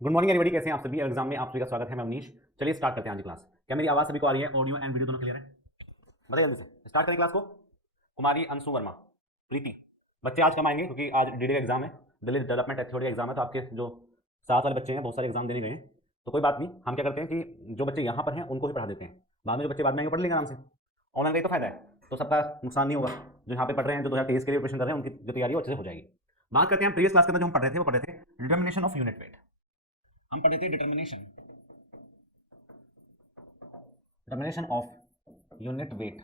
Good morning everybody, कैसे हैं आप सभी। एग्जाम में आप सभी का स्वागत है। मैं मनीष। चलिए स्टार्ट करते हैं आज की क्लास। क्या मेरी आवाज़ सभी को आ रही है? ऑडियो एंड वीडियो दोनों क्लियर है? बताइए जल्दी से, स्टार्ट करें क्लास को। कुमारी अंशु वर्मा, प्रीति। बच्चे आज कम आएंगे क्योंकि आज डीडी का एग्जाम है, दिल्ली डेवलपमेंट अथॉरिटी एग्जाम है। तो आपके जो साथ वाले बच्चे हैं बहुत सारे एग्जाम देने गए हैं, तो कोई बात नहीं। हम क्या करते हैं कि जो बच्चे यहाँ पर हैं उनको ही पढ़ा देते हैं, बाद में जो बच्चे बाद में आएंगे पढ़ लेंगे आराम से। ऑनलाइन का ही तो फायदा है, तो सबका नुकसान नहीं होगा। जो यहाँ पे पढ़ रहे हैं, जो 2023 के लिए प्रिपरेशन कर रहे हैं, उनकी जो तैयारी है वो अच्छे से हो जाएगी। बात करते हैं हम प्रीवियस क्लास के अंदर जो हम पढ़ रहे थे, वो पढ़ रहे थे डिटर्मिनेशन ऑफ यूनिट वेट। हम पढ़े थे determination of unit weight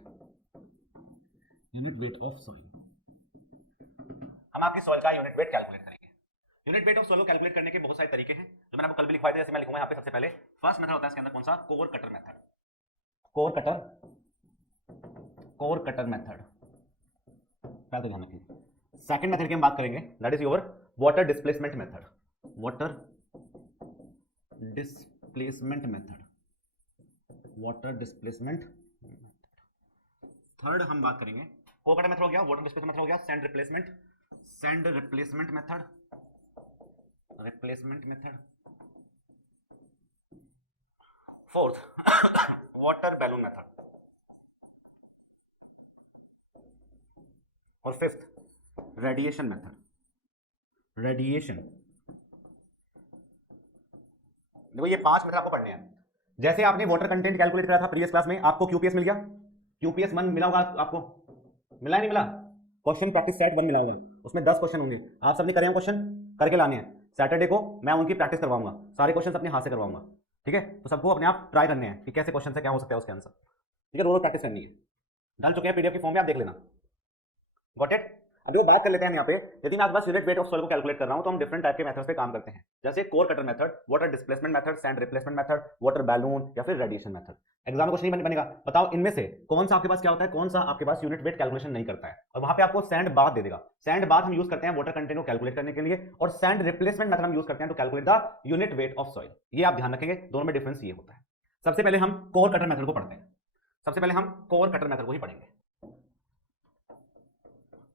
of soil. हम आपकी सॉइल का यूनिट वेट कैलकुलेट करेंगे। यूनिट वेट ऑफ सॉइल को कैलकुलेट करने के बहुत सारे तरीके हैं, जो मैंने आपको कल भी लिखवाए थे। जैसे मैं लिखूंगा यहाँ पे सबसे पहले फर्स्ट मेथड होता है इसके अंदर कौन सा? Core cutter method. Core cutter method क्या तो ध्यान रखिए। सेकंड मेथड की हम बात करेंगे, that is your water displacement method. Water displacement method. Third हम बात करेंगे, कोर कटर मेथड हो गया, वाटर डिस्प्लेसमेंट मेथड हो गया, sand replacement method. Fourth water balloon method. और फिफ्थ रेडिएशन मेथड। देखो ये 5 मेथड आपको पढ़ने हैं। जैसे आपने वाटर कंटेंट कैलकुलेट करा था प्रीवियस क्लास में, आपको क्यूपीएस मिल गया। क्यूपीएस 1 मिला होगा आपको, मिला नहीं मिला? क्वेश्चन प्रैक्टिस सेट 1 मिला होगा, उसमें 10 क्वेश्चन होंगे। आप सबने करे हैं, क्वेश्चन करके लाने हैं। सैटरडे को मैं उनकी प्रैक्टिस करवाऊंगा, सारे क्वेश्चन अपने हाथ से करवाऊंगा। ठीक है, तो सबको अपने आप ट्राई करने हैं कि कैसे क्वेश्चन है, क्या हो सकता है उसके आंसर। ठीक है, रोज प्रैक्टिस करनी है। डाल चुके हैं पीडीएफ की फॉर्म में, आप देख लेना। Got it? अभी वो बात कर लेते हैं यहाँ पे। यदि मैं आपके पास यूनिट वेट ऑफ सॉइल को कैलकुलेट कर रहा हूं, तो हम डिफरेंट टाइप के मेथड्स पे काम करते हैं, जैसे core cutter method, water displacement method, sand replacement method, water balloon या फिर रेडिएशन मेथड। एग्जाम में कुछ नहीं बनेगा। बताओ इनमें से कौन सा आपके पास क्या होता है, कौन सा आपके पास यूनिट वेट कैलकुलेशन नहीं करता है। और वहां पे आपको सैंड बाथ दे देगा। सैंड बाथ हम यूज करते हैं वाटर कंटेंट को कैलकुलेट करने के लिए, और सैंड रिप्लेसमेंट मेथड हम यूज करते हैं to calculate the unit weight of soil. ये आप ध्यान रखेंगे, दोनों में डिफरेंस ये होता है। सबसे पहले हम कोर कटर मेथड को पढ़ते हैं। सबसे पहले हम कोर कटर मेथड को ही पढ़ेंगे।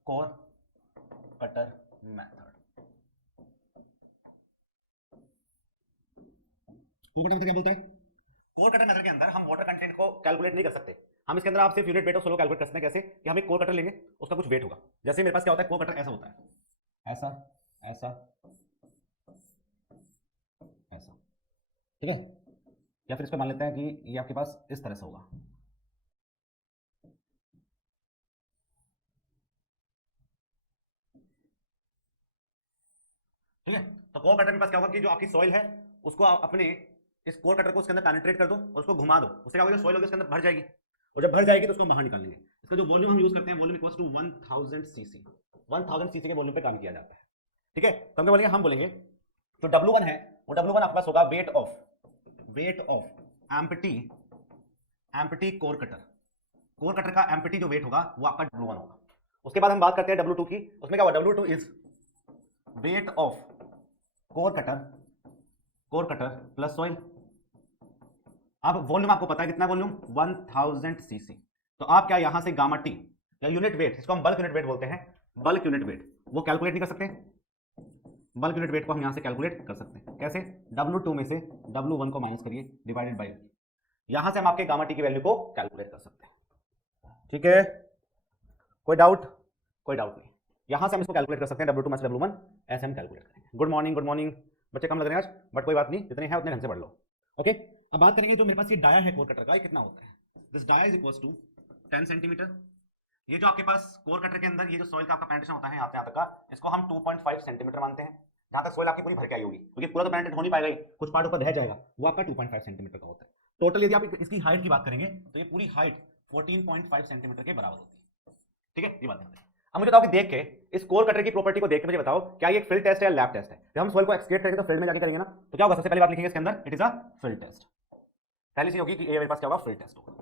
Core cutter method. Core cutter method क्या बोलते हैं? कोर कटर मेथड के अंदर हम वाटर कंटेंट को कैलकुलेट नहीं कर सकते। हम इसके अंदर आप सिर्फ unit weight of soil calculate कर सकते हैं। कैसे? कि हम एक कोर कटर लेंगे, उसका कुछ वेट होगा। जैसे मेरे पास क्या होता है, कोर कटर ऐसा होता है, ऐसा ऐसा ऐसा, ठीक है। या फिर इसको मान लेते हैं कि ये आपके पास इस तरह से होगा। ठीक है, तो कोर कटर के पास क्या होगा कि जो आपकी सॉइल है उसको आप अपने इस कोर कटर को उसके अंदर पेनिट्रेट कर दो और उसको घुमा दो। उससे क्या होगा, सॉइल होगी उसके अंदर भर जाएगी, और जब भर जाएगी तो उसको बाहर निकाल लेंगे। इसका जो वॉल्यूम हम यूज करते हैं, volume equals to 1000 CC. 1000 CC के वॉल्यूम पे काम किया जाता है। ठीक है, तो हम क्या बोलेंगे, हम बोलेंगे तो W1 है, वो W1 आपके पास होगा weight of empty core cutter. Core cutter का एम्प्टी जो वेट होगा वो आपका W1 होगा। उसके बाद हम बात करते हैं W2 की। उसमें क्या होगा, W2 is weight of core cutter plus soil. अब वॉल्यूम आपको पता है कितना वॉल्यूम, 1000 सीसी। तो आप क्या यहां से गामा टी या यूनिट वेट, इसको हम बल्क यूनिट वेट बोलते हैं, बल्क यूनिट वेट, वो कैलकुलेट नहीं कर सकते। बल्क यूनिट वेट को हम यहां से कैलकुलेट कर सकते हैं। कैसे? W2 में से W1 को माइनस करिए, डिवाइडेड बाय, यहां से हम आपके गामा टी की वैल्यू को कैलकुलेट कर सकते हैं। ठीक है, कोई डाउट? कोई डाउट नहीं। यहां से हम इसको कैलकुलेट कर सकते हैं, W2 माइनस W1, ऐसे हम कैलकुलेट करेंगे। Good morning. बच्चे कम लग रहे हैं आज, बट कोई बात नहीं, जितने हैं उतने ढंग से पढ़ लो। ओके, अब बात करेंगे जो मेरे पास ये डाया है कोर कटर का, ये कितना होता है। This dia is equals to 10 centimetre. ये जो आपके पास कोर कटर के अंदर ये जो सॉइल का आपका पेनिट्रेशन होता है यहाँ से यहाँ तक का, इसको हम 2.5 सेंटीमीटर मानते हैं। जहां तक सॉइल आपकी पूरी भर के आई होगी, क्योंकि पूरा तो पेनिट्रेट हो नहीं पाएगा, कुछ पार्ट ऊपर रह जाएगा, वो आपका 2.5 सेंटीमीटर का होता है। टोटल यदि आप इसकी हाइट की बात करेंगे तो ये पूरी हाइट 14.5 सेंटीमीटर के बराबर होती है। ठीक है, ये बात है। अब मुझे बताओ कि देख के इस कोर कटर की प्रॉपर्टी को देख के मुझे बताओ, क्या ये एक फील्ड टेस्ट है या लैब टेस्ट है? जब हम सॉइल को एक्सट्रैक्ट करेंगे तो फील्ड में जाके करेंगे ना, तो क्या होगा, सबसे पहले बात लिखेंगे इसके अंदर, it is a field test. पहली चीज होगी कि ये मेरे पास क्या होगा, फील्ड टेस्ट होगा।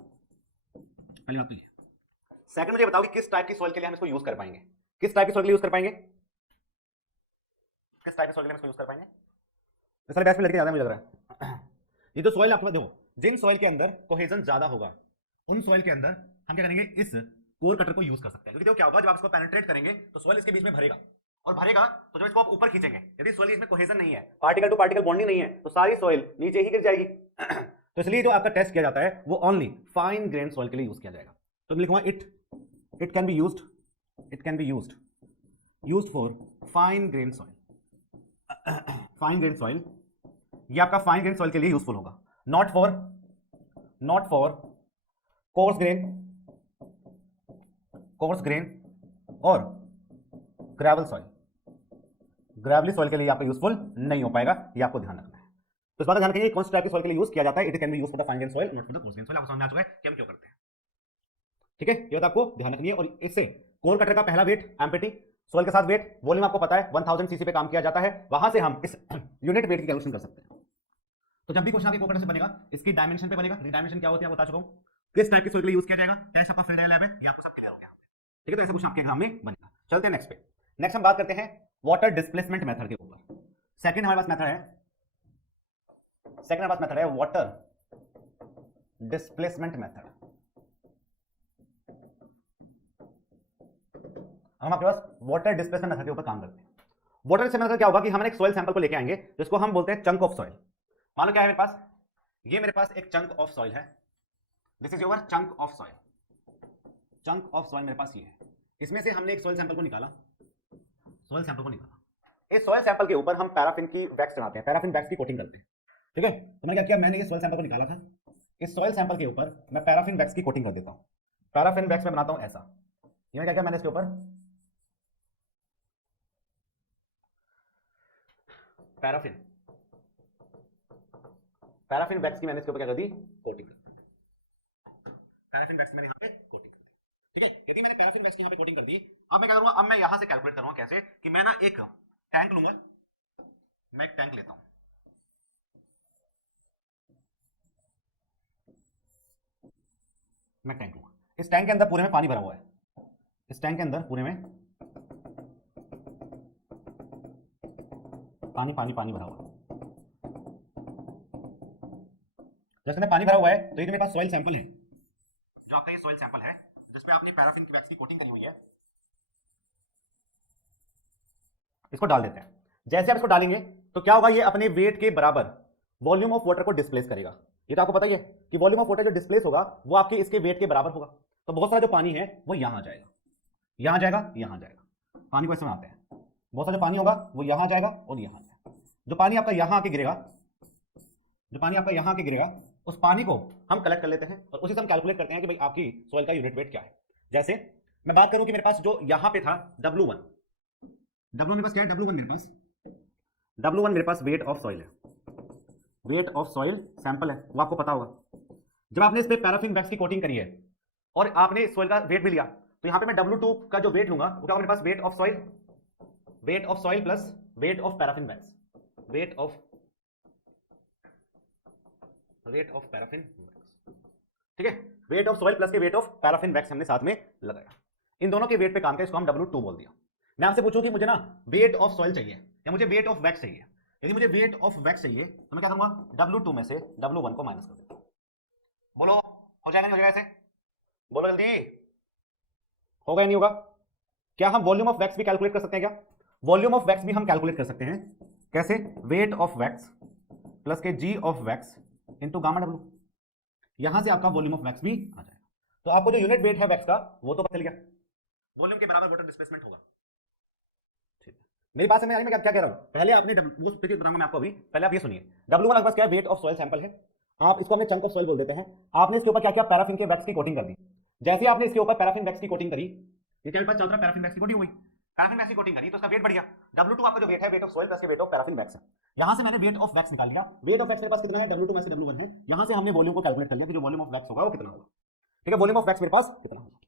पहली बात तो ये। सेकंड मुझे बताओ कि किस टाइप की सॉइल के लिए हम इसको यूज कर पाएंगे, किस टाइप की सॉइल के लिए यूज कर पाएंगे, किस टाइप की सॉइल के लिए इसको यूज कर पाएंगे। इस वाले बैच में लड़के ज्यादा मुझे लग रहा है। ये जो सॉइल आपके पास देखो, जिन सॉइल के अंदर कोहेजन ज्यादा होगा उन सॉइल के अंदर हम क्या करेंगे, इस कोर कटर को यूज कर सकते हैं। क्योंकि देखो क्या होगा, जब आप इसको पेनिट्रेट करेंगे तो सॉइल इसके बीच में भरेगा, और भरेगा तो जब इसको आप ऊपर खींचेंगे, यदि सॉइल इसमें कोहेजन नहीं है, पार्टिकल टू पार्टिकल बॉन्डिंग नहीं है, तो सारी सॉइल नीचे ही गिर जाएगी। तो इसलिए जो आपका टेस्ट किया जाता है वो ओनली फाइन ग्रेन सॉइल के लिए यूज किया जाएगा। तो मैं लिखूंगा it can be used for fine grain soil. Fine grain soil, ये आपका फाइन ग्रेन सॉइल के लिए यूजफुल होगा, नॉट फॉर कोर्स ग्रेन और ग्रेवल सॉइल। ग्रेवली सॉइल के लिए आपका यूजफुल नहीं हो पाएगा, ये आपको ध्यान रखना है। तो इस बात का ध्यान रखिए कौन सी टाइप की सॉइल के लिए यूज किया जाता है। It can be used for the fine grain soil, not for the coarse grain soil. आपको समझ आ चुका है कि हम क्यों करते हैं, ठीक है। ये बात आपको ध्यान रखनी है। और इससे कोर कटर का पहला वेट एम्पिटी, सॉइल के साथ वेट, वॉल्यूम आपको पता है 1000 सीसी पे काम किया जाता है, वहां से हम इस यूनिट वेट की कैलकुलेशन कर सकते हैं। तो जब भी क्वेश्चन आपके कोर कटर से बनेगा, इसकी डायमेंशन पे बनेगा। डायमेंशन क्या होती है आपको बता चुका हूं, किस टाइप की सॉइल के लिए यूज किया जाएगा, टेस्ट आपका फिर लैब है, ये आपको सब क्लियर हो गया, ठीक है। तो ऐसा क्वेश्चन आपके एग्जाम में बनेगा। चलते हैं नेक्स्ट पे। नेक्स्ट हम बात करते हैं वाटर डिस्प्लेसमेंट मेथड के ऊपर। सेकंड हमारे पास मेथड है वाटर डिस्प्लेसमेंट मेथड। हम आपके पास वाटर डिस्प्लेसमेंट मेथड के ऊपर काम करते हैं। वाटर डिस्प्लेसमेंट मेथड क्या होगा कि हम एक सॉइल सैंपल को लेके आएंगे जिसको हम बोलते हैं चंक ऑफ सॉइल। मान लो क्या है मेरे पास, ये मेरे पास एक चंक ऑफ सॉइल है, this is your chunk of soil. Chunk of soil मेरे पास ये है, इसमें से हमने एक सॉइल सैंपल को निकाला। इस सॉइल सैंपल के ऊपर हम पैराफिन की वैक्स चढ़ाते हैं, पैराफिन वैक्स की कोटिंग करते हैं, ठीक है। तो मैंने क्या किया, मैंने ये सॉइल सैंपल को निकाला था, इस सॉइल सैंपल के ऊपर मैं पैराफिन वैक्स की कोटिंग कर देता हूं। पैराफिन वैक्स में बनाता हूं ऐसा, ये मैं क्या किया, मैंने इसके ऊपर पैराफिन वैक्स की मैंने इसके ऊपर क्या कर दी, कोटिंग कर दी। पैराफिन वैक्स मैंने यहां पे कोटिंग कर दी, ठीक है। यदि मैंने पैराफिन वैक्स की यहां पे कोटिंग कर दी, अब मैं क्या करूंगा, अब मैं यहां से कैलकुलेट करूंगा कैसे कि मैं ना एक टैंक लूंगा, मैं एक टैंक लेता हूं, मैं टैंक लूंगा, इस टैंक के अंदर पूरे में पानी भरा हुआ है, इस टैंक के अंदर पूरे में पानी पानी पानी भरा हुआ है। जैसे में पानी भरा हुआ है तो ये मेरे पास सॉइल सैंपल है, जो आपका ये सॉइल सैंपल है जिसपे आपने पैराफिन की वैक्स की कोटिंग करी हुई है, इसको डाल देते हैं। जैसे आप इसको डालेंगे तो क्या होगा, ये अपने वेट के बराबर वॉल्यूम ऑफ वाटर को डिस्प्लेस करेगा। ये तो आपको पता ही है कि वॉल्यूम ऑफ वाटर जो डिस्प्लेस होगा वो आपके इसके वेट के बराबर होगा। तो बहुत सारा जो पानी है वो यहां जाएगा, यहां जाएगा, यहां जाएगा। पानी को इसमें आते हैं, बहुत सारा जो पानी होगा वो यहां जाएगा और यहां जाएगा। जो पानी आपका यहां आके गिरेगा, जो पानी आपका यहां आके गिरेगा, उस पानी को हम कलेक्ट कर लेते हैं और उसी से हम कैलकुलेट करते हैं कि भाई आपकी सॉइल का यूनिट वेट क्या है। जैसे मैं बात करूं कि मेरे पास जो यहां पे था W1 मेरे पास क्या है, W1 मेरे पास वेट ऑफ सॉइल है, वेट ऑफ सॉइल सैंपल है, वो आपको पता होगा। जब आपने इस पे पैराफिन वैक्स की कोटिंग करी है और आपने सॉइल का वेट भी लिया, तो यहां पे मैं W2 का जो वेट लूंगा वो क्या, मेरे पास weight of soil plus weight of paraffin wax, weight of paraffin wax, ठीक है। वेट ऑफ सॉइल प्लस के वेट ऑफ पैराफिन वैक्स हमने साथ में लगाया, इन दोनों के वेट पे काम किया, इसको हम W2 बोल दिया। मैं आपसे पूछूं कि मुझे ना वेट ऑफ सॉइल चाहिए या मुझे वेट ऑफ वैक्स चाहिए, यदि मुझे वेट ऑफ वैक्स चाहिए तो मैं क्या करूंगा, W2 में से W1 को माइनस कर देता हूं। बोलो हो जाएगा, नहीं हो जाएगा, ऐसे बोलो जल्दी, होगा या नहीं होगा। क्या हम वॉल्यूम ऑफ वैक्स भी कैलकुलेट कर सकते हैं, क्या वॉल्यूम ऑफ वैक्स भी हम कैलकुलेट कर सकते हैं, कैसे, वेट ऑफ वैक्स प्लस के G of wax into gamma W, यहां से आपका वॉल्यूम ऑफ वैक्स भी आ जाएगा। तो आपको जो यूनिट वेट है वैक्स का वो तो पता चल गया, वॉल्यूम के बराबर वाटर डिस्प्लेसमेंट होगा, ठीक है। मेरी बात समझ आ रही है मैं क्या कह रहा हूं, पहले आपने वो बताऊंगा मैं आपको अभी, पहले आप ये सुनिए। W1 आपके पास क्या है, वेट ऑफ सॉइल सैंपल है, आप इसको हमने चंक ऑफ सॉइल बोल देते हैं। आपने इसके ऊपर क्या किया, पैराफिन के वैक्स की कोटिंग कर दी। जैसे आपने इसके ऊपर पैराफिन वैक्स की कोटिंग करी, ये क्या मेरे पास चल रहा है, पैराफिन वैक्स की कोटिंग हुई, पैराफिन वैक्स की कोटिंग करी तो उसका वेट बढ़ गया। W2 आपका जो वेट है, वेट ऑफ सॉइल प्लस के वेट ऑफ पैराफिन वैक्स है। यहां से मैंने वेट ऑफ वैक्स निकाल लिया, वेट ऑफ वैक्स मेरे पास कितना है, W2 में से W1 है, यहां से हमने वॉल्यूम को कैलकुलेट कर लिया कि जो वॉल्यूम ऑफ वैक्स होगा वो कितना होगा, ठीक है। वॉल्यूम ऑफ वैक्स मेरे पास कितना होगा।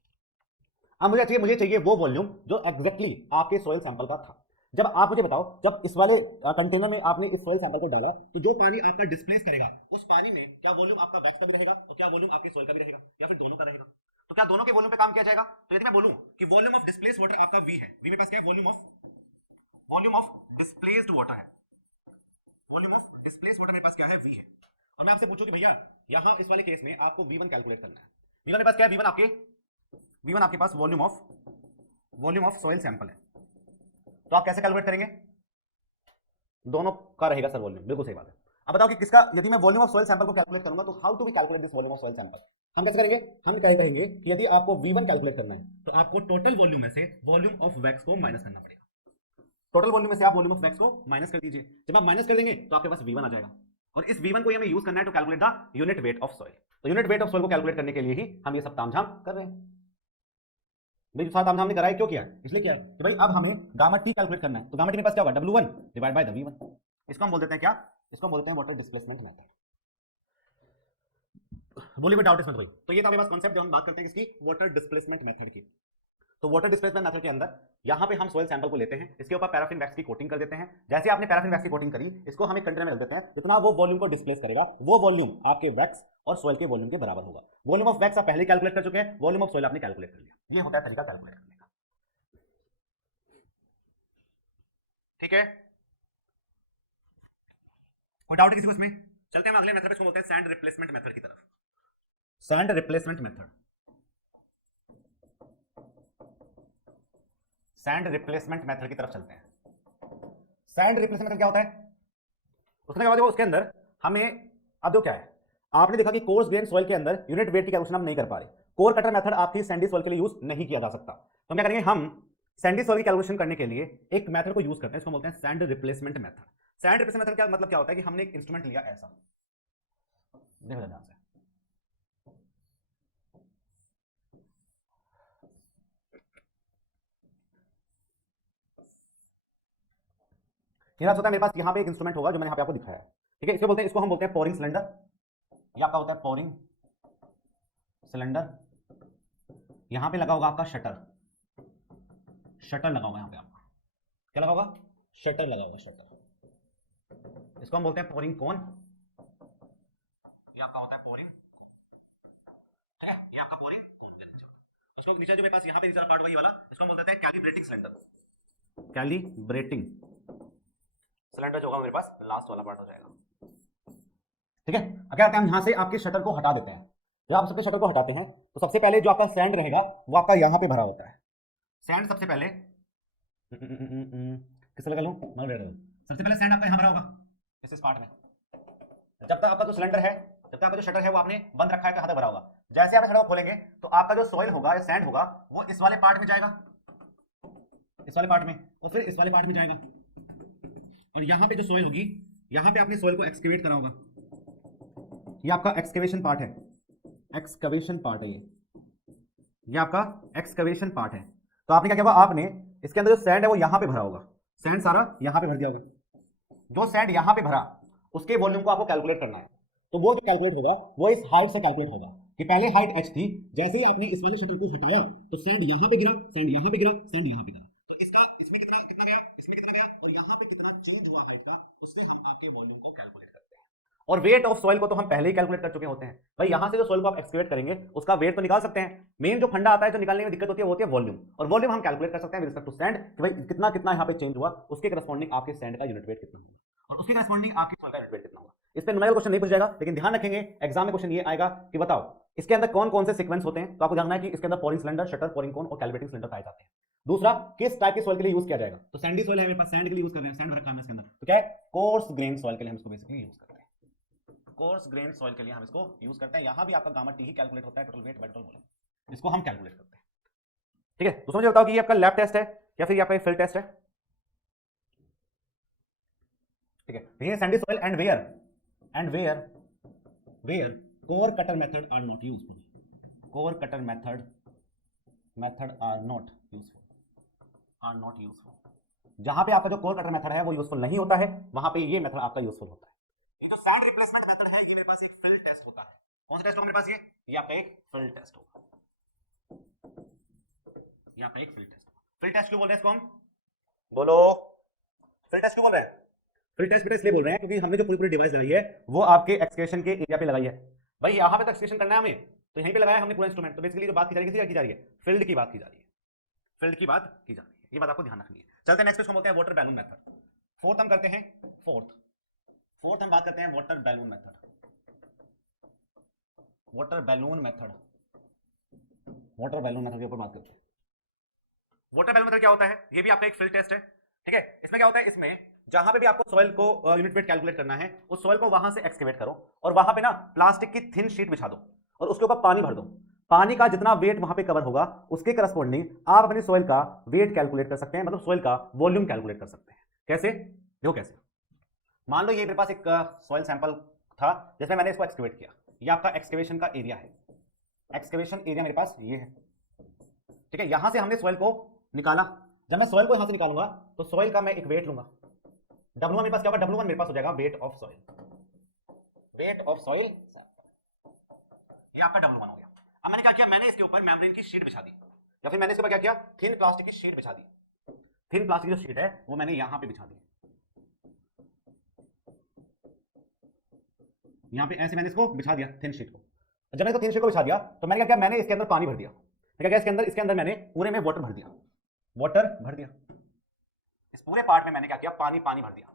अब मुझे चाहिए वो वॉल्यूम जो एग्जैक्टली आपके सॉइल सैंपल का था। जब आप मुझे बताओ, जब इस वाले कंटेनर में आपने इस सॉइल सैंपल को डाला तो जो पानी आपका डिस्प्लेस करेगा, उस पानी में क्या वॉल्यूम आपका वैक्स का भी रहेगा और क्या वॉल्यूम आपके सॉइल का भी रहेगा, या फिर दोनों का रहेगा। तो क्या दोनों के वॉल्यूम पे काम किया जाएगा। तो यदि मैं बोलूं कि वॉल्यूम ऑफ डिस्प्लेस वाटर आपका V है, V मेरे पास क्या है, वॉल्यूम ऑफ डिस्प्लेस्ड वाटर है, वॉल्यूम ऑफ डिस्प्लेस्ड वाटर मेरे पास क्या है, V है। और मैं आपसे पूछूं कि भैया यहां इस वाले केस में आपको V1 कैलकुलेट करना है। V1 मेरे पास क्या है, V1 आपके पास वॉल्यूम ऑफ सॉइल सैंपल है, तो आप कैसे कैलकुलेट करेंगे? दोनों का रहेगा सर वॉल्यूम, बिल्कुल सही बात है। अब बताओ कि किसका, यदि मैं वॉल्यूम ऑफ सॉइल सैंपल को कैलकुलेट करूंगा तो how to be calculate this volume of soil sample? हम कैसे करेंगे? हम कहेंगे कि यदि आपको V1 कैलकुलेट करना है तो आपको टोटल वॉल्यूम में से वॉल्यूम ऑफ वैक्स को माइनस करना पड़ेगा। टोटल वॉल्यूम में से आप वॉल्यूम ऑफ वैक्स को माइनस कर दीजिए। जब आप माइनस कर देंगे तो आपके पास V1 आ जाएगा, और इस V1 को हमें यूज करना है to calculate the unit weight of soil. तो यूनिट वेट ऑफ सॉइल को कैलकुलेट करने के लिए ही हम ये सब तामझाम कर रहे हैं। भाई साथ तामझाम ने कराया क्यों किया? इसलिए किया कि भाई अब हमें गामा टी कैलकुलेट करना है, तो गामा टी मेरे पास क्या होगा? W1 divide by the V1। इसको हम बोल देते हैं क्या? इसको हम बोलते हैं वाटर डिस्प्लेसमेंट मेथड। बोलिए कोई डाउट इसमें? तो तो ये था मेरे पास कॉन्सेप्ट जो हम बात करते हैं इसकी, वाटर डिस्प्लेसमेंट मेथड की। तो वाटर डिस्प्लेसमेंट मेथड के अंदर यहाँ पे हम सॉइल सैंपल को लेते हैं, इसके ऊपर पैराफिन वैक्स की कोटिंग कर देते हैं। जैसे आपने पैराफिन वैक्स की कोटिंग करी, इसको हम एक कंटेनर में रख देते हैं, जितना वो वॉल्यूम को डिस्प्लेस करेगा वो वॉल्यूम आपके वैक्स और सॉइल के वॉल्यूम के बराबर होगा। वॉल्यूम ऑफ वैक्स आप पहले कैलकुलेट कर चुके हैं, वॉल्यूम ऑफ सॉइल आपने कैलकुलेट कर लिया। ये होता है तरीका कैलकुलेट करने का, ठीक है? कोई डाउट है किसी को इसमें? चलते हैं अगले मेथड इसको बोलते हैं सैंड रिप्लेसमेंट मेथड की तरफ। Sand replacement method, sand replacement method की तरफ चलते हैं। सैंड रिप्लेसमेंट क्या होता है? उसने क्या देखो उसके अंदर हमें, अब देखो क्या है, आपने देखा कि कोर्स ग्रेन सॉइल के अंदर यूनिट वेट की कैलकुलेशन हम नहीं कर पा रहे। कोर कटर मेथड आपकी सैंडी सॉइल के लिए यूज नहीं किया जा सकता, तो हम क्या करेंगे? हम सैंडी सॉइल की कैलकुलेशन करने के लिए एक मेथड को यूज करते हैं, इसको बोलते हैं sand replacement method. Sand replacement method क्या मतलब क्या होता है कि हमने एक इंस्ट्रूमेंट लिया ऐसा, देखो ध्यान से, मेरा होता है मेरे पास यहाँ पे एक इंस्ट्रूमेंट होगा जो मैंने यहाँ पे आपको दिखाया है, ठीक है? इसको बोलते हैं, इसको हम बोलते हैं पोरिंग सिलेंडर। ये आपका होता है पोरिंग सिलेंडर। यहाँ पे लगा होगा आपका शटर, शटर लगा होगा यहाँ पे आपका, क्या लगा होगा? शटर लगा होगा, शटर। इसको हम बोलते हैं पोरिंग कोन। ये आपका होता है पोरिंग, ठीक है? ये आपका पोरिंग कोन। उसको नीचे जो मेरे पास यहाँ पे जरा पार्ट वही वाला, इसको हम बोलते हैं कैलिब्रेटिंग सिलेंडर। कैलिब्रेटिंग सिलेंडर जो होगा मेरे पास लास्ट वाला पार्ट हो जाएगा, ठीक है? क्या करते हैं हम यहाँ से आपके शटर को हटा देते हैं। जब आप सबके शटर को हटाते हैं तो सबसे पहले जो आपका सैंड रहेगा वो आपका यहाँ पे भरा होता है। सैंड सबसे पहले किस लगा लूं? सबसे पहले सैंड आपका यहाँ भरा होगा इस पार्ट में। जब तक आपका जो सिलेंडर है, जब तक आपका जो शटर है वो आपने बंद रखा है, कहाँ तक भरा होगा? जैसे आप शटर को खोलेंगे तो आपका जो सॉइल होगा या सैंड होगा वो इस वाले पार्ट में जाएगा, इस वाले पार्ट में, और फिर इस वाले पार्ट में जाएगा, और यहाँ पे जो सॉइल होगी, यहाँ पे आपने सॉइल को एक्सकेवेट करा होगा। ये आपका एक्सकेवेशन पार्ट है, एक्सकवेशन पार्ट है ये आपका एक्सकवेशन पार्ट है। तो आपने क्या किया? आपने इसके अंदर जो सैंड है वो यहाँ पे भरा होगा, सैंड सारा यहाँ पे भर दिया होगा। जो सैंड यहाँ पे भरा उसके वॉल्यूम को आपको कैलकुलेट करना है, तो वो जो कैलकुलेट होगा वो इस हाइट से कैलकुलेट होगा कि पहले हाइट h थी, जैसे ही आपने इस वाले शटर को हटाया तो सैंड यहाँ पे गिरा, सैंड यहाँ पे गिरा, सैंड यहाँ पे गिरा, तो इसका इसमें कितना कितना गया, इसमें कितना गया, और यहाँ पे कितना चेंज हुआ हाइट का, उससे हम आपके वॉल्यूम को कैलकुलेट करते हैं। और वेट ऑफ सॉइल को तो हम पहले ही कैलकुलेट कर चुके होते हैं भाई। यहाँ से जो सॉइल को आप एक्सकेवेट करेंगे उसका वेट तो निकाल सकते हैं। मेन जो फंडा आता है, जो निकालने में दिक्कत होती है वो होती है वॉल्यूम, और वॉल्यूम हम कैलकुलेट कर सकते हैं विद रिस्पेक्ट टू सैंड कि भाई कितना कितना यहाँ पे चेंज हुआ, उसके करस्पॉन्डिंग आपके सैंड का यूनिट वेट कितना होगा, और उसके करस्पॉन्डिंग आपके सॉइल का यूनिट वेट कितना होगा। इस पर न्यूमेरिकल क्वेश्चन नहीं पूछ जाएगा, लेकिन ध्यान रखेंगे एग्जाम में क्वेश्चन ये आएगा कि बताओ इसके अंदर कौन कौन से सीक्वेंस होते हैं। तो आपको जानना है कि इसके अंदर पोरिंग सिलेंडर, शटर, पोरिंग कोन और कैलिब्रेटिंग सिलेंडर पाए जाते हैं। दूसरा, किस टाइप के सॉइल के लिए यूज किया जाएगा? तो सैंडी सॉइल है मेरे पास, सैंड के लिए यूज कर रहे हैं, सैंड रखा है इसके अंदर, तो क्या है? कोर्स ग्रेन सॉइल के लिए हम इसको बेसिकली यूज करते हैं। कोर्स ग्रेन सॉइल के लिए हम इसको यूज करते हैं। यहां भी आपका गामा टी ही कैलकुलेट होता है, total weight by total volume, इसको हम कैलकुलेट करते हैं, ठीक है? तो मुझे बताओ कि ये आपका लैब टेस्ट है या फिर ये आपका फील्ड टेस्ट है, ठीक है? ये sandy soil and where core cutter method are not useful, core cutter method are not useful. जहां पे आपका जो कोर कटर मेथड है वो यूजफुल नहीं होता है, वहां पे ये मेथड आपका यूजफुल होता है। ये जो सैंड रिप्लेसमेंट मेथड है, ये मेरे पास एक फील्ड टेस्ट होता है। कौन सा टेस्ट होगा मेरे पास? ये आपका एक फील्ड टेस्ट होगा, ये आपका एक फील्ड टेस्ट होगा। फील्ड टेस्ट क्यों बोल रहे हैं इसको हम? बोलो, फील्ड टेस्ट क्यों बोल रहे हैं? फील्ड टेस्ट इसलिए बोल रहे हैं क्योंकि हमने जो पूरी डिवाइस लगाई है वो आपके एक्सकेवेशन के एरिया पे लगाई है। भाई यहाँ पे तो एक्सकेवेशन करना है हमें, तो यहीं पे लगाया हमने पूरा इंस्ट्रूमेंट। तो बेसिकली जो बात की जा रही है, किसी की जा रही है? फील्ड की बात की जा रही है, फील्ड की बात की जा रही है, ये बात आपको ध्यान रखनी है। चलते हैं नेक्स्ट क्वेश्चन बोलते हैं वाटर बैलून मेथड। फोर्थ हम करते हैं, फोर्थ हम बात करते हैं water balloon method. Water balloon method के ऊपर बात करते हैं। वाटर बैलून मेथड क्या होता है? ये भी आपका एक फील्ड टेस्ट है, ठीक है, इसमें क्या होता है, इसमें जहां पे भी आपको सॉइल को यूनिट वेट कैलकुलेट करना है, उस सॉइल को वहां से एक्सकेवेट करो और वहां पे ना प्लास्टिक की थिन शीट बिछा दो और उसके ऊपर पानी भर दो। पानी का जितना वेट वहां पे कवर होगा उसके करस्पॉन्डिंग आप अपनी सॉइल का वेट कैलकुलेट कर सकते हैं, मतलब सॉइल का वॉल्यूम कैलकुलेट कर सकते हैं। कैसे? देखो कैसे। मान लो ये मेरे पास एक सॉइल सैंपल था जिसमें मैंने इसको एक्सकेवेट किया। ये आपका एक्सकेवेशन का एरिया है, एक्सकेवेशन एरिया मेरे पास ये है। ठीक है, यहां से हमने सॉइल को निकाला। जब मैं सॉइल को यहां से निकालूंगा तो सॉइल का मैं एक वेट लूंगा। W1 मेरे पास क्या होगा, W1 मेरे पास हो जाएगा wait of soil, wait of soil, ये आपका W1 हो गया। अब मैंने क्या किया, मैंने इसके ऊपर मेम्ब्रेन की शीट बिछा दी, या फिर मैंने इसके ऊपर क्या किया, थिन प्लास्टिक की शीट बिछा दी। थिन प्लास्टिक की जो शीट है वो मैंने यहां पे बिछा दी, यहां पे ऐसे मैंने इसको बिछा दिया थिन शीट को। जब मैंने इसको थिन शीट को बिछा दिया तो मैंने क्या किया, मैंने इसके अंदर पानी भर दिया। क्या किया इसके अंदर मैंने पूरे में वाटर भर दिया, वाटर भर दिया। इस पूरे पार्ट में मैंने क्या किया, पानी भर दिया।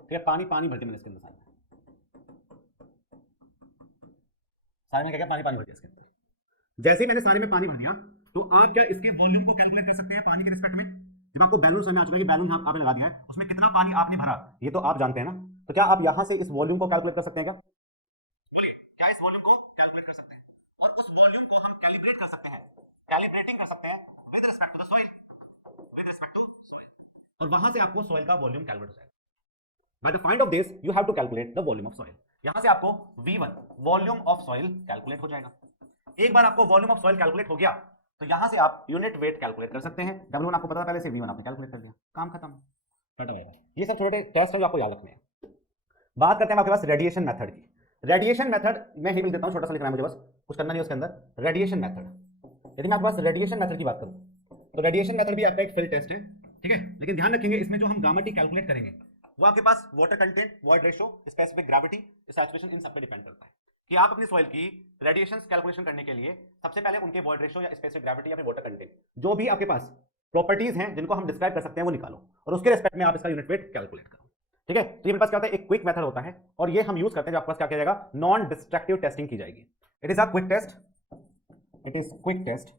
ठीक है, पानी भर दिया मैंने इसके अंदर सारे में क्या किया, पानी भर दिया इसके अंदर। जैसे ही मैंने सारे में पानी भर दिया तो आप क्या इसके वॉल्यूम को कैलकुलेट कर सकते हैं पानी के रिस्पेक्ट में। जब आपको बैलून समझ में आ चुका है कि बैलून आपने लगा दिया है उसमें कितना पानी आपने भरा, ये तो आप जानते हैं ना, तो क्या आप यहां से इस वॉल्यूम को कैलकुलेट कर सकते हैं क्या? बोलिए, क्या इस वॉल्यूम को कैलकुलेट कर सकते हैं? और उस वॉल्यूम को हम कैलिब्रेट कर सकते हैं, कैलिब्रेटिंग कर सकते हैं with respect to the soil, with respect to soil, और वहां से आपको सॉइल का वॉल्यूम कैलकुलेट हो जाएगा। By the find of this, you have to calculate the volume of soil. यहां से आपको V1 volume of soil calculate हो जाएगा। एक बार आपको वॉल्यूम ऑफ सॉइल कैलकुलेट हो गया तो यहां से आप यूनिट वेट कैलकुलेट कर सकते हैं। W1 आपको पता था पहले से, V1 आपने कैलकुलेट कर दिया, काम खत्म। ये सब छोटे टेस्ट है जो आपको याद रखने हैं। बात करते हैं आपके पास रेडिएशन मेथड की। रेडिएशन मेथड मैं ही लिख देता हूं, छोटा सा लिखना है मुझे, बस कुछ करना नहीं उसके अंदर। रेडिएशन मेथड, यदि मैं आपके पास रेडिएशन मेथड की बात करूं तो रेडिएशन मेथड भी आपका एक फील्ड टेस्ट है, ठीक है। लेकिन ध्यान रखेंगे इसमें जो हम गामा टी कैलकुलेट करेंगे वो आपके पास water content, void ratio, specific gravity, saturation, इन सब पे डिपेंड करता है कि आप अपनी सॉइल की रेडिएशन कैलकुलेशन करने के लिए सबसे पहले उनके वॉइड रेशियो या स्पेसिफिक ग्रेविटी या फिर वाटर कंटेंट, जो भी आपके पास प्रॉपर्टीज हैं जिनको हम डिस्क्राइब कर सकते हैं वो निकालो और उसके रिस्पेक्ट में आप इसका यूनिट वेट कैलकुलेट करो। ठीक है, तो ये मेरे पास क्या होता है, एक क्विक मेथड होता है और ये हम यूज करते हैं जो आपके पास क्या किया जाएगा, नॉन डिस्ट्रक्टिव टेस्टिंग की जाएगी। It is a quick test, it is quick test,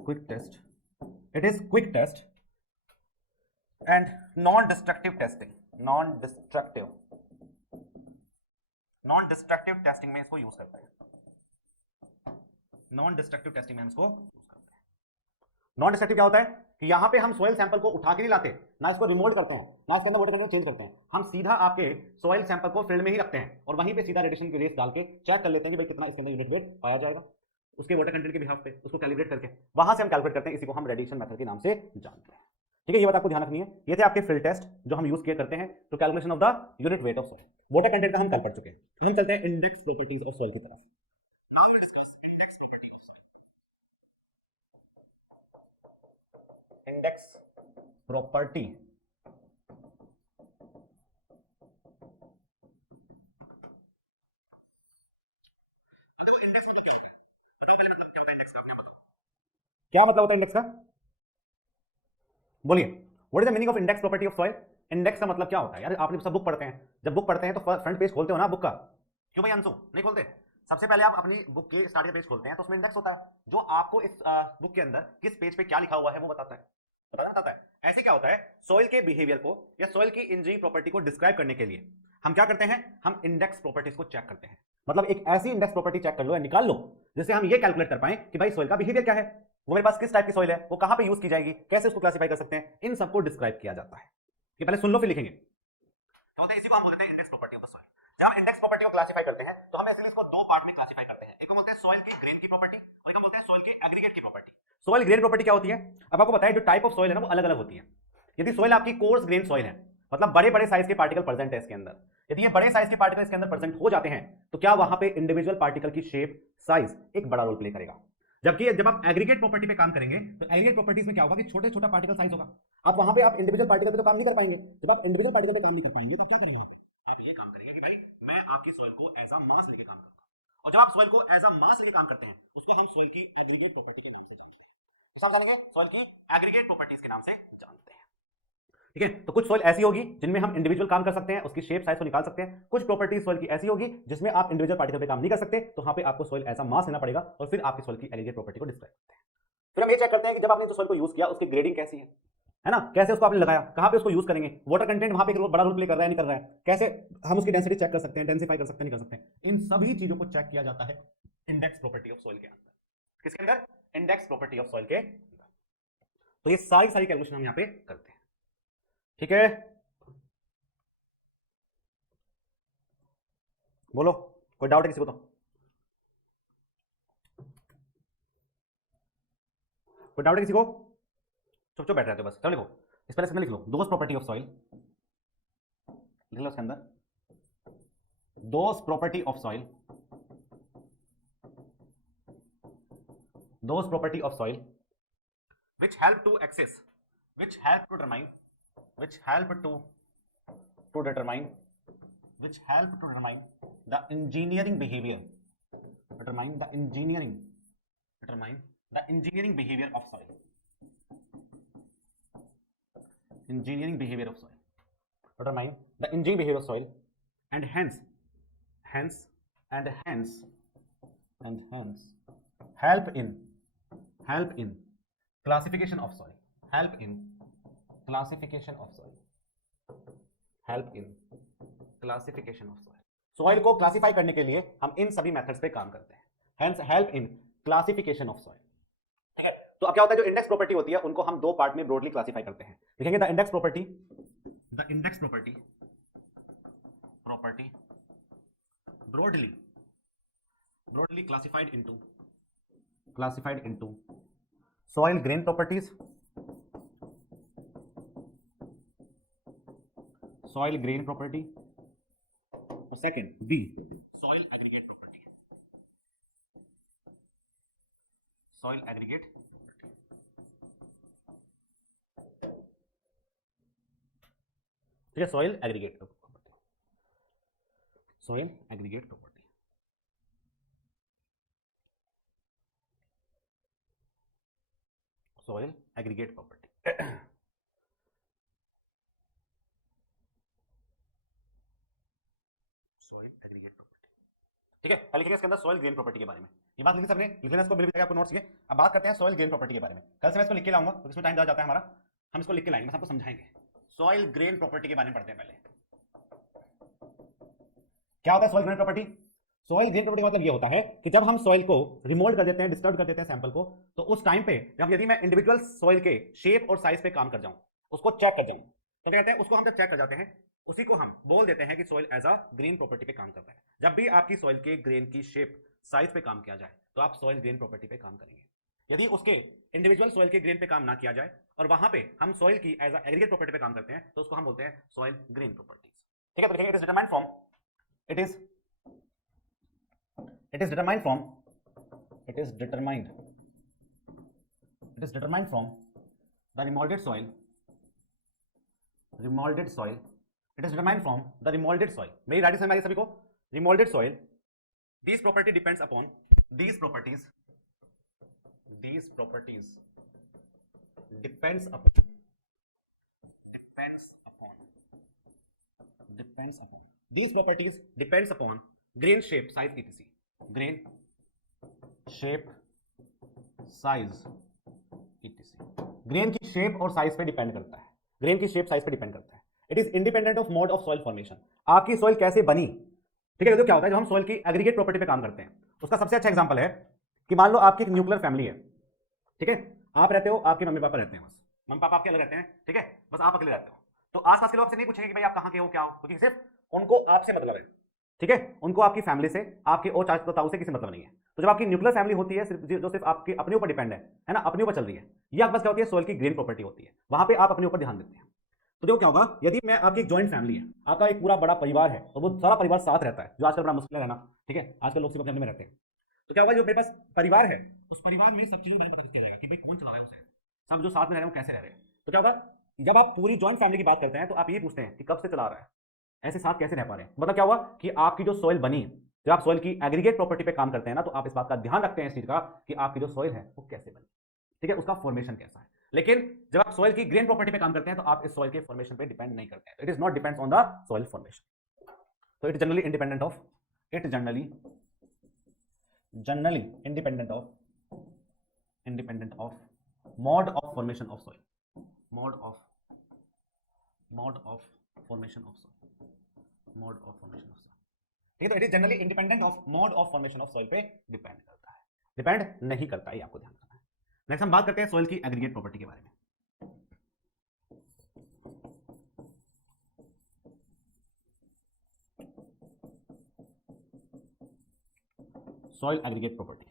quick test, it is quick test and non destructive testing, non destructive testing में इसको यूज करते हैं। नॉन डिस्ट्रक्टिव टेस्टिंग में इसको यूज करते हैं। नॉन डिस्ट्रक्टिव क्या होता है कि यहां पे हम सॉइल सैंपल को उठा के नहीं लाते, ना इसको रिमोल्ड करते हैं, ना इसके अंदर वाटर कंटेंट चेंज करते हैं। हम सीधा आपके सॉइल सैंपल को फील्ड में ही रखते हैं और वहीं पे सीधा रेडिएशन की रेस डाल के चेक कर लेते हैं कि भाई कितना इसके अंदर यूनिट वेट पाया जाएगा उसके वाटर कंटेंट के बिहाफ पे, उसको कैलिब्रेट करके वहां से हम कैलकुलेट करते हैं। इसी को हम रेडिएशन मेथड के नाम से जानते हैं। ठीक है, ये बात आपको ध्यान रखनी है। ये थे आपके फील्ड टेस्ट जो हम यूज किया करते हैं तो calculation of the unit weight of soil. Water content का हम कल पढ़ चुके हैं। हम चलते हैं इंडेक्स प्रॉपर्टीज ऑफ सॉइल की तरफ। Now we discuss index property of soil. Index property, देखो इंडेक्स मतलब क्या है, बताओ पहले मतलब क्या होता है इंडेक्स का, क्या मतलब होता है इंडेक्स का, बोलिए। What is the meaning of index property of soil? Index का मतलब क्या होता है यार? आपने सब बुक पढ़ते हैं, जब बुक पढ़ते हैं तो फ्रंट पेज खोलते हो ना बुक का, क्यों भाई अंशु नहीं खोलते? सबसे पहले आप अपनी बुक के स्टार्टिंग पेज खोलते हैं तो उसमें इंडेक्स होता है जो आपको इस बुक के अंदर किस पेज पे क्या लिखा हुआ है वो बताता है। ऐसे क्या होता है, सॉइल के बिहेवियर को या सॉइल की इंजीनियरिंग प्रॉपर्टी को डिस्क्राइब करने के लिए हम क्या करते हैं, हम इंडेक्स प्रॉपर्टीज को चेक करते हैं। मतलब एक ऐसी इंडेक्स प्रॉपर्टी चेक कर लो या निकाल लो जिससे हम ये कैलकुलेट कर पाए कि भाई सॉइल का बिहेवियर क्या है, वो मेरे पास किस टाइप की सॉइल है, वो कहां पे यूज की जाएगी, कैसे उसको क्लासिफाई कर सकते हैं, इन सबको डिस्क्राइब किया जाता है। ये पहले सुन लो फिर लिखेंगे। तो इसी को हम बोलते हैं index property of the soil. जब हम इंडेक्स प्रॉपर्टी को क्लासिफाई करते हैं तो हम इसलिए इसको दो पार्ट में क्लासिफाई करते हैं। एक को बोलते हैं सॉइल की ग्रेन की प्रॉपर्टी और एक को बोलते हैं सॉइल की एग्रीगेट की प्रॉपर्टी। सॉइल ग्रेन प्रॉपर्टी क्या होती है, अब आपको पता है जो टाइप ऑफ सॉइल है ना वो अलग अलग होती है। यदि सॉइल आपकी कोर्स ग्रेन सॉइल है, मतलब बड़े बड़े साइज के पार्टिकल प्रेजेंट है इसके अंदर, यदि ये बड़े साइज के पार्टिकल इसके अंदर प्रेजेंट हो जाते हैं तो क्या वहां पे इंडिविजुअल पार्टिकल की शेप, साइज एक बड़ा रोल प्ले करेगा। जबकि जब आप एग्रीगेट प्रॉपर्टी पे काम करेंगे तो एग्रीगेट प्रॉपर्टीज में क्या होगा कि छोटे छोटा पार्टिकल साइज होगा। आप वहां पे आप इंडिविजुअल पार्टिकल पे तो काम नहीं कर पाएंगे। जब आप इंडिविजुअल पार्टिकल पे काम नहीं कर पाएंगे तो आप क्या करेंगे, आप ये काम करेंगे कि भाई मैं आपकी सॉइल को एज अ मास लेके काम करूंगा। और जब आप सॉइल को एज अ मास लेके काम करते हैं उसको हम सॉइल की एग्रीगेट प्रॉपर्टी के नाम से जानते हैं। सॉइल की एग्रीगेट प्रॉपर्टीज के नाम से जानते हैं। ठीक है, तो कुछ सॉइल ऐसी होगी जिनमें हम इंडिविजुअल काम कर सकते हैं, उसकी शेप साइज को निकाल सकते हैं। कुछ प्रॉपर्टीज सॉइल की ऐसी होगी जिसमें आप इंडिविजुअल पार्टिकल पे काम नहीं कर सकते, तो वहां पे आपको सॉइल एज अ मास लेना पड़ेगा और फिर आपकी सॉइल की एग्रीगेट प्रॉपर्टी को डिस्क्राइब करते हैं। फिर हम ये चेक करते हैं कि जब आपने जो सॉइल को यूज किया उसकी ग्रेडिंग कैसी है ना, कैसे उसको आपने लगाया, कहां पे उसको यूज करेंगे, वाटर कंटेंट वहां पे बड़ा रोल प्ले कर रहा है नहीं कर रहा है, कैसे हम उसकी डेंसिटी चेक कर सकते हैं, डेंसिफाई कर सकते हैं नहीं कर सकते। इन सभी चीजों को चेक किया जाता है इंडेक्स प्रॉपर्टी ऑफ सॉइल के अंदर। किसके अंदर? इंडेक्स प्रॉपर्टी ऑफ सॉइल के अंदर। तो ये सारी कैलकुलेशन हम यहां पे करते हैं। ठीक है, बोलो कोई डाउट है किसी को? तो कोई डाउट है किसी को? चुप चुप बैठ रहे थे बस। चलो लिखो, इस पहले से लिख लो, दोज प्रॉपर्टी ऑफ सॉइल, लिख लो उसके अंदर, those property of soil, those property of soil which help to access, which help to determine, which help to determine, which help to determine the engineering behavior, determine the engineering, determine the engineering behavior of soil, engineering behavior of soil, determine the engineering behavior of soil, and hence help in classification of soil, help in classification of soil, help in classification of soil। Soil को classify करने के लिए हम इन सभी methods पे काम करते हैं। Hence help in classification of soil. ठीक है, तो अब क्या होता है, जो इंडेक्स प्रॉपर्टी होती है उनको हम दो पार्ट में ब्रॉडली क्लासिफाई करते हैं। देखेंगे the index property, the index property broadly classified into soil grain properties, soil grain property, और second B soil aggregate property, soil aggregate, ठीक है, soil aggregate property, soil aggregate property, soil aggregate property। soil aggregate property, ठीक है, पहले लिखेंगे इसके अंदर soil grain property के बारे में। ये बात लिखी सबने, लिख लेना इसको, मिल भी जाएगा आपको नोट्स के। अब बात करते हैं soil grain property के बारे में। कल से मैं इसको लिख के लाऊंगा क्योंकि इसमें टाइम ज़्यादा जाता है हमारा, हम इसको लिख के लाएंगे, बस आपको समझाएंगे। soil grain property के बारे में पढ़ते हैं पहले। क्या होता है soil grain property? Soil grain property का मतलब ये होता है कि जब हम सॉइल को रिमोल्ड कर देते हैं, डिस्टर्ब कर देते हैं सैंपल को, तो उस टाइम पे जब यदि मैं इंडिविजुअल सॉइल के शेप और साइज पे काम कर जाऊं, उसको चेक कर जाऊं, तो क्या कहते हैं, उसको हम जब चेक कर जाते हैं उसी को हम बोल देते हैं कि soil as a grain property पे काम करता है। जब भी आपकी सॉइल के ग्रेन की शेप साइज पे काम किया जाए तो आप सॉइल ग्रेन प्रॉपर्टी पे काम करेंगे। यदि उसके इंडिविजुअल सॉइल के ग्रेन पे काम ना किया जाए और वहां पे हम सॉइल की एज अ एग्रीगेट प्रॉपर्टी पे काम करते हैं तो उसको हम बोलते हैं सॉइल ग्रेन प्रॉपर्टीज। ठीक है, तो लिखेंगे it is determined from, it is determined from the remolded soil, it is determined from the remolded soil। मेरी राइटिंग समझ में आ गई सभी को? remolded soil, these properties depends upon these properties depends upon these properties depends upon grain shape size etc, grain shape size etc, grain की shape और size पे depend करता है, ग्रेन की शेप साइज पे डिपेंड करता है। It is independent of mode of soil formation, आपकी सॉइल कैसे बनी। ठीक है, तो क्या होता है जब हम सॉइल की एग्रीगेट प्रॉपर्टी पे काम करते हैं, उसका सबसे अच्छा एग्जांपल है कि मान लो आपकी एक न्यूक्लियर फैमिली है। ठीक है, आप रहते हो, आपके मम्मी पापा रहते हैं, बस मम्मी पापा आपके अलग रहते हैं। ठीक है, बस आप अकेले रहते हो, तो आसपास के लोग आपसे नहीं पूछेंगे कि भाई आप कहाँ के हो, क्या हो, क्योंकि सिर्फ उनको आपसे मतलब है। ठीक है, उनको आपकी फैमिली से, आपके और चाचा ताऊ से किसी मतलब नहीं है। तो जब आपकी न्यूक्लियर फैमिली होती है जो सिर्फ आपके अपने ऊपर डिपेंड है ना, अपने ऊपर चल रही है, ये आपके पास क्या होती है, सॉइल की ग्रेन प्रॉपर्टी होती है, वहां पे आप अपने ऊपर ध्यान देते हैं। तो जो क्या होगा, यदि मैं आपकी एक जॉइंट फैमिली है, आपका एक पूरा बड़ा परिवार है और वो सारा परिवार साथ रहता है, जो आजकल बड़ा मुश्किल है रहना। ठीक है, आजकल लोग सिर्फ फैमिली में रहते हैं, तो क्या होगा, जो मेरे पास परिवार है उस परिवार में सब चीजें मुझे पता चलती रहेगा कि भाई कौन चला रहा है उसे, सब जो साथ में रह रहे हैं वो कैसे रह रहे हैं। तो क्या होगा, जब आप पूरी जॉइंट फैमिली की बात करते हैं तो आप ये पूछते हैं कि कब से चला रहा है, ऐसे साथ कैसे रह पा रहे हैं। मतलब क्या हुआ कि आपकी जो सॉइल बनी जब आप सॉइल की एग्रीगेट प्रॉपर्टी पे काम करते हैं ना, तो आप इस बात का ध्यान रखते हैं इस चीज का कि आपकी जो सॉइल है वो कैसे बनी, ठीक है, उसका फॉर्मेशन कैसा है। लेकिन जब आप सॉइल की ग्रेन प्रॉपर्टी पे काम करते हैं तो आप इस सॉइल के फॉर्मेशन पे डिपेंड नहीं करते हैं। It is not depends on the soil formation, so it generally independent of it generally independent of mode of formation of soil, mode of formation of soil, ठीक है। तो it is generally independent of mode of formation of soil पे depend करता है, depend नहीं करता है, ये आपको ध्यान रखना है। नेक्स्ट हम बात करते हैं सॉइल की एग्रीगेट प्रॉपर्टी के बारे में। सॉइल एग्रीगेट प्रॉपर्टी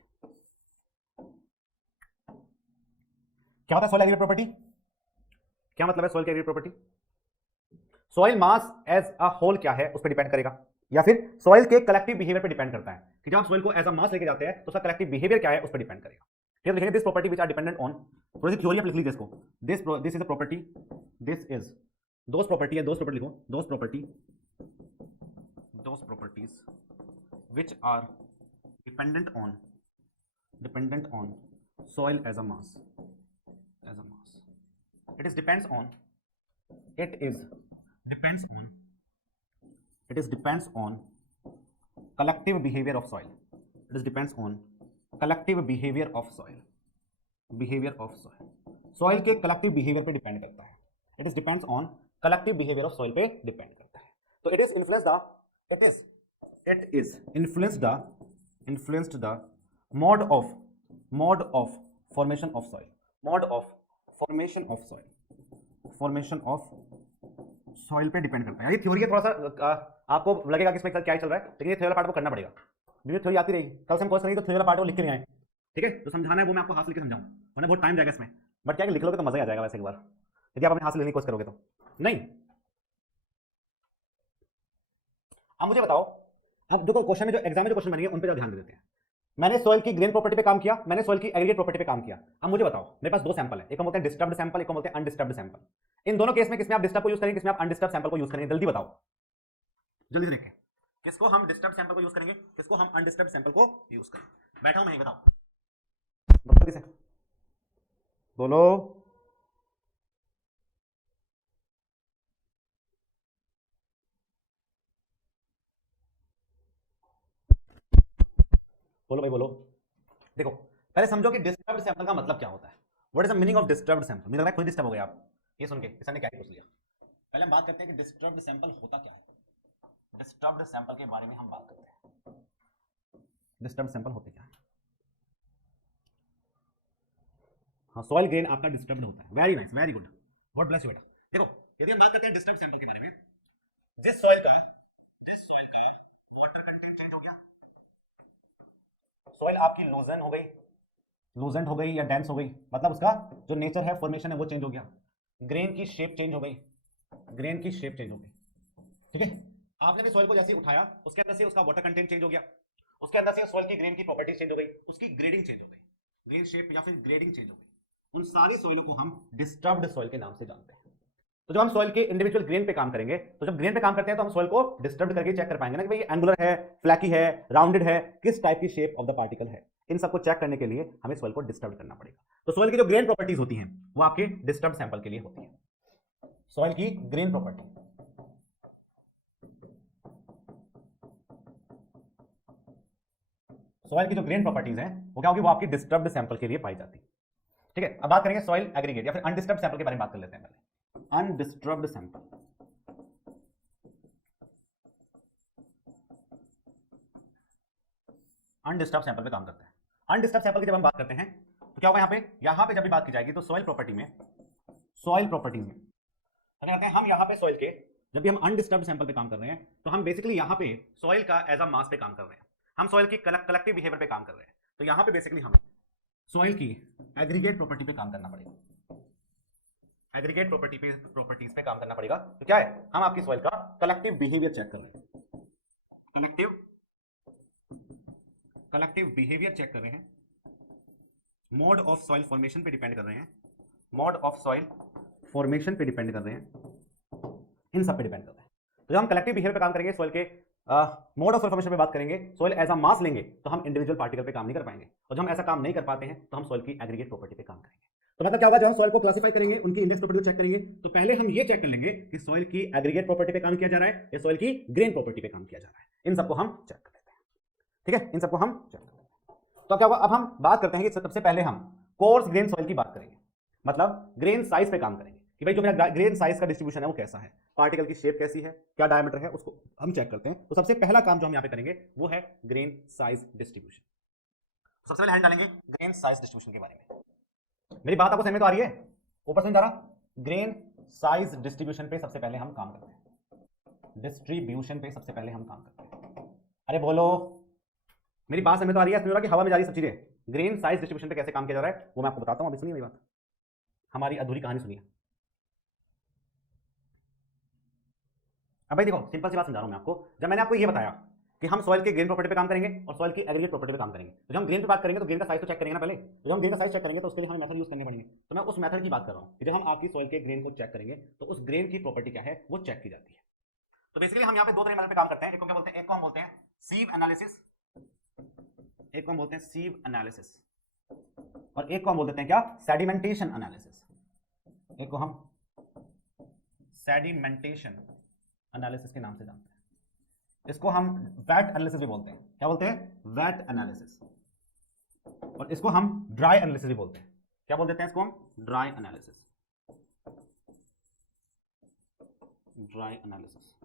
क्या होता है? सॉइल एग्रीगेट प्रॉपर्टी क्या मतलब है? सॉइल की aggregate property, soil mass as a whole क्या है उस पर डिपेंड करेगा, या फिर सॉइल के कलेक्टिव बिहेवियर पे डिपेंड करता है कि जब आप सॉइल को एज अ मास लेके जाते हैं तो उसका कलेक्टिव बिहेवियर क्या है उस पर डिपेंड करेगा। ठीक है, लिखेंगे this property which are dependent on, थोड़ी सी थ्योरी आप लिख लीजिए इसको, this is a property, this is those property है, दोस प्रॉपर्टी लिखो, those properties which are dependent on soil as a mass, it is depends on collective behavior of soil, it is depends on collective behavior of soil, soil के collective behavior पे depend करता है, it is depends on collective behavior of soil पे depend करता है। तो it is influenced the mode of formation of soil, formation of soil पे depend करता है। ये थ्योरी है, थोड़ा सा आपको लगेगा कि इसमें क्या चल रहा है, लेकिन ये थ्योरी वाला पार्ट को करना पड़ेगा, वीडियो थ्योरी आती रहेगी, कल से हम कोर्स करेंगे तो थ्योरी वाला पार्ट को लिख के नहीं आए, ठीक है। तो समझाना है वो मैं आपको हाथ लिख के समझाऊं, वरना बहुत टाइम जाएगा इसमें, बट क्या लिख लोगे तो मजा ही आ जाएगा वैसे एक बार, यदि आप अपने हाथ से लेने की कोशिश करोगे तो। नहीं, अब मुझे बताओ, अब देखो क्वेश्चन में जो एग्जाम में जो क्वेश्चन बनेंगे उन पर ध्यान देते हैं। मैंने सॉइल की ग्रेन प्रॉपर्टी पे काम किया, मैंने सॉइल की एग्रीगेट प्रॉपर्टी पे काम किया। अब मुझे बताओ, मेरे पास दो सैंपल है, एक बोलते हैं डिस्टर्ब्ड सैंपल, एक बोलते हैं अनडिस्टर्ब्ड सैंपल। इन दोनों केस में किसमें आप डिस्टर्ब को यूज करेंगे, किसमें आप अनडिस्टर्ब्ड सैंपल को यूज करेंगे? जल्दी बताओ, जल्दी से देखें, किसको हम डिस्टर्ब सैंपल को यूज करेंगे, किसको हम अनडिस्टर्ब्ड सैंपल को यूज करेंगे? बैठा हूं मैं, बताओ, जल्दी से बोलो। बोलो भाई बोलो। देखो पहले समझो कि डिस्टर्ब्ड सैंपल का मतलब क्या होता है, what is the meaning of disturbed sample. मुझे लग रहा है खुद डिस्टर्ब हो गया आप ये सुन के, किसी ने क्या पूछ लिया। पहले हम बात करते हैं कि डिस्टर्ब्ड सैंपल होता क्या है, डिस्टर्ब्ड सैंपल के बारे में हम बात करते हैं। डिस्टर्ब्ड सैंपल होते क्या है? हाँ, सॉइल ग्रेन आपका डिस्टर्ब्ड होता है, very nice, very good, God bless you बेटा। देखो यदि हम बात करते हैं डिस्टर्ब्ड सैंपल के बारे में, जिस सॉइल का वाटर कंटेंट चेंज हो गया, सॉइल आपकी लूजेंट हो गई या डेंस हो गई, मतलब उसका जो नेचर है, फॉर्मेशन है, वो चेंज हो गया, ग्रेन की शेप चेंज हो गई, ठीक है। आपने भी सॉइल को जैसे ही उठाया, उसके अंदर से उसका वाटर कंटेंट चेंज हो गया, उसके अंदर से सॉइल की ग्रेन की प्रॉपर्टी चेंज हो गई, उसकी ग्रेडिंग चेंज हो गई, ग्रेन शेप या फिर ग्रेडिंग चेंज हो गई। उन सारी सॉइलों को हम डिस्टर्ब्ड सॉइल के नाम से जानते हैं। तो जब हम सॉइल के इंडिविजुअल ग्रेन पे काम करेंगे, तो जब ग्रेन पे काम करते हैं तो हम सॉइल को डिस्टर्ब करके चेक कर पाएंगे ना कि भाई एंगुलर है, फ्लैकी है, राउंडेड है, किस टाइप की शेप ऑफ द पार्टिकल है। इन सबको चेक करने के लिए हमें सॉइल को डिस्टर्ब करना पड़ेगा। तो सॉइल की जो ग्रेन प्रॉपर्टीज होती हैं वो आपके डिस्टर्ब सैंपल के लिए होती है। सॉइल की ग्रेन प्रॉपर्टी, सॉइल की जो ग्रेन प्रॉपर्टीज हैं वो क्या होगी, वो आपकी डिस्टर्ब्ड सैंपल के लिए पाई जाती है, ठीक है। अब बात करेंगे सॉइल एग्रीगेट या फिर अनडिस्टर्ब्ड सैंपल के बारे में बात कर लेते हैं पहले। अनडिस्टर्ब्ड सैंपल, अनडिस्टर्ब सैंपल पे काम करते हैं। अनडिस्टर्ब सैंपल की जब हम बात करते हैं तो क्या होगा, यहां पे जब भी बात की जाएगी तो सॉइल प्रॉपर्टीज में क्या करते हैं हम, यहां पे सॉइल के जब भी हम अनडिस्टर्ब सैंपल पे काम कर रहे हैं तो हम बेसिकली यहां पे सॉइल का एज अ मास पे काम कर रहे हैं, हम सॉइल की कलेक्टिव बिहेवियर पे काम कर रहे हैं। तो यहां पे बेसिकली हमें सॉइल की एग्रीगेट प्रॉपर्टी पे काम करना पड़ेगा, एग्रीगेट प्रॉपर्टीज पे काम करना पड़ेगा। तो क्या है, हम आपकी सॉइल का कलेक्टिव बिहेवियर चेक कर रहे हैं, कलेक्टिव बिहेवियर चेक कर रहे हैं, मोड ऑफ सॉइल फॉर्मेशन पे डिपेंड कर रहे हैं, मोड ऑफ सॉइल फॉर्मेशन पे डिपेंड कर रहे हैं, इन सब पे डिपेंड कर रहे हैं। तो जब हम कलेक्टिव बिहेवियर पे काम करेंगे, सॉइल के मोड ऑफ सोइल फॉर्मेशन पे बात करेंगे, सोइल एज अ मास लेंगे तो हम इंडिविजुअल पार्टिकल पे काम नहीं कर पाएंगे, और जब हम ऐसा काम नहीं कर पाते हैं तो हम सोइल की एग्रीगेट प्रॉपर्टी पे काम करेंगे। तो मतलब क्या होगा, जब हम सोइल को क्लासिफाई करेंगे, उनकी इंडेक्स प्रॉपर्टी को चेक करेंगे, तो पहले हम ये चेक कर लेंगे कि सोइल की एग्रीगेट प्रॉपर्टी पे काम किया जा रहा है या सोइल की ग्रेन प्रॉपर्टी पे काम किया जा रहा है। इन सबको हम चेक कर लेते हैं, ठीक है, इन सबको हम चेक कर लेते हैं। तो क्या होगा, अब हम बात करते हैं कि सबसे पहले हम कोर्स ग्रेन सॉइल की बात करेंगे, मतलब ग्रेन साइज पे काम करेंगे कि भाई जो मेरा ग्रेन साइज का डिस्ट्रीब्यूशन है वो कैसा है, पार्टिकल की शेप कैसी है, क्या डायमीटर है, उसको हम चेक करते हैं। तो सबसे पहला काम जो हम यहां पे करेंगे वो है ग्रेन साइज डिस्ट्रीब्यूशन। सबसे पहले हम डालेंगे ग्रेन साइज डिस्ट्रीब्यूशन के बारे में। मेरी बात आपको समझ में तो आ रही है, ऊपर से जा रहा, ग्रेन साइज डिस्ट्रीब्यूशन पे सबसे पहले हम काम करते हैं, डिस्ट्रीब्यूशन पे सबसे पहले हम काम करते हैं। अरे बोलो, मेरी बात समझ में तो आ रही है, समझ रहा कि हवा में जा रही सब चीजें। ग्रेन साइज डिस्ट्रीब्यूशन पे कैसे काम किया जा रहा है वो मैं आपको बताता हूं, अभी सुनिए मेरी बात, हमारी अधूरी कहानी सुनिए। अब भाई देखो, सिंपल सी बात समझा रहा हूं मैं आपको। जब मैंने आपको ये बताया कि हम सॉइल के ग्रेन प्रॉपर्टी पे काम करेंगे और सॉइल की एग्रीगेट प्रॉपर्टी पे काम करेंगे, तो जब हम ग्रेन पे बात करेंगे तो ग्रेन का साइज तो चेक करेंगे ना पहले। तो जब हम ग्रेन का साइज चेक करेंगे तो उसके लिए हमें मेथड यूज करने पड़ेंगे। तो मैं उस मेथड की बात कर रहा हूं कि जब हम आपकी सॉइल के ग्रेन को चेक करेंगे तो उस ग्रेन की प्रॉपर्टी क्या है वो चेक की जाती है। तो बेसिकली हम यहाँ पे दो तरह मेथड पे काम करते हैं। एक को क्या बोलते हैं, एक को हम बोलते हैं सीव एनालिसिस, एक को हम बोलते हैं सीव एनालिसिस, और एक को हम बोल देते हैं क्या, सेडिमेंटेशन एनालिसिस। एक को हम सेडिमेंटेशन एनालिसिस के नाम से जानते हैं। इसको हम वेट एनालिसिस भी बोलते हैं। क्या बोलते हैं, वेट एनालिसिस। और इसको हम ड्राई एनालिसिस भी बोलते हैं। क्या बोल देते हैं इसको हम, ड्राई एनालिसिस, ड्राई एनालिसिस।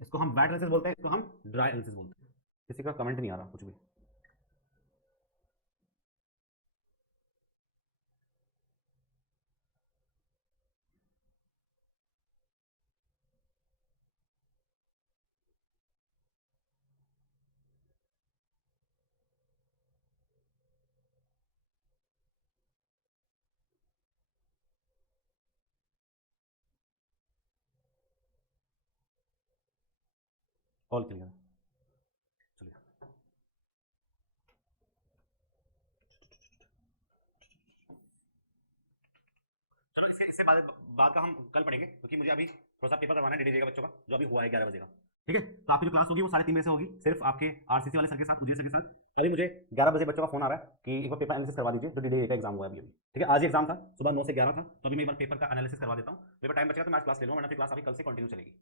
इसको हम वेट एनालिसिस बोलते हैं, इसको हम ड्राई एनालिसिस बोलते हैं। किसी का कमेंट नहीं आ रहा कुछ भी। ऑल क्लियर, चलिए। चलो इससे बाद का हम कल पढ़ेंगे, क्योंकि मुझे अभी थोड़ा सा पेपर करवाना है डीडीजे का बच्चों का, जो अभी हुआ है 11 बजे का। ठीक है, तो आपकी जो क्लास होगी वो 3:30 बजे से होगी, सिर्फ आपके आरसीसी वाले सर के साथ, उजय सर के साथ। अभी मुझे 11 बजे बच्चों का फोन आ रहा है कि एक बार पेपर एनालिसिस करवा दीजिए, जो डीडीए का एग्जाम हुआ है अभी। ठीक है, आज ही एग्जाम था, सुबह 9 से 11 था, तो अभी मैं एक बार पेपर का एनालिसिस करवा देता हूँ। पेपर टाइम बचेगा तो मैं आज क्लास ले लूँ, वरना फिर क्लास अभी कल से कंटिन्यू चलेगी।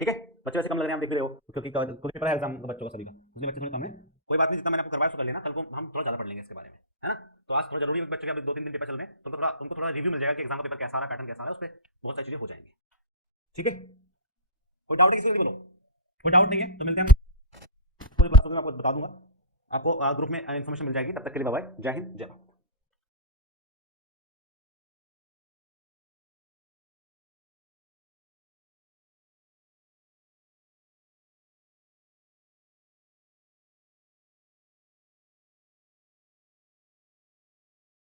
ठीक है, बच्चे वैसे कम लग रहे हैं, आप देख रहे हो, क्योंकि पेपर है एग्जाम का बच्चों का सभी का, इसलिए बच्चे थोड़े कम है। कोई बात नहीं, जितना मैंने आपको करवाया उसको कर लेना, कल को हम थोड़ा ज्यादा पढ़ लेंगे इसके बारे में, है ना। तो आज थोड़ा जरूरी है, बच्चों के अभी 2-3 दिन पेपर चल रहे हैं, तो उनको थोड़ा रिव्यू मिल जाएगा कि एग्जाम का पेपर कैसा रहा, पैटर्न कैसा रहा है, उस पर बहुत सारी चीजें हो जाएंगी। ठीक है, कोई डाउट है किसी को, बोलो। कोई डाउट नहीं है तो मिलते हैं, पूरी बात मैं आपको बता दूंगा, आपको ग्रुप में इन्फॉर्मेशन मिल जाएगी। तब तक के लिए बाय बाय, जय हिंद, जय भारत।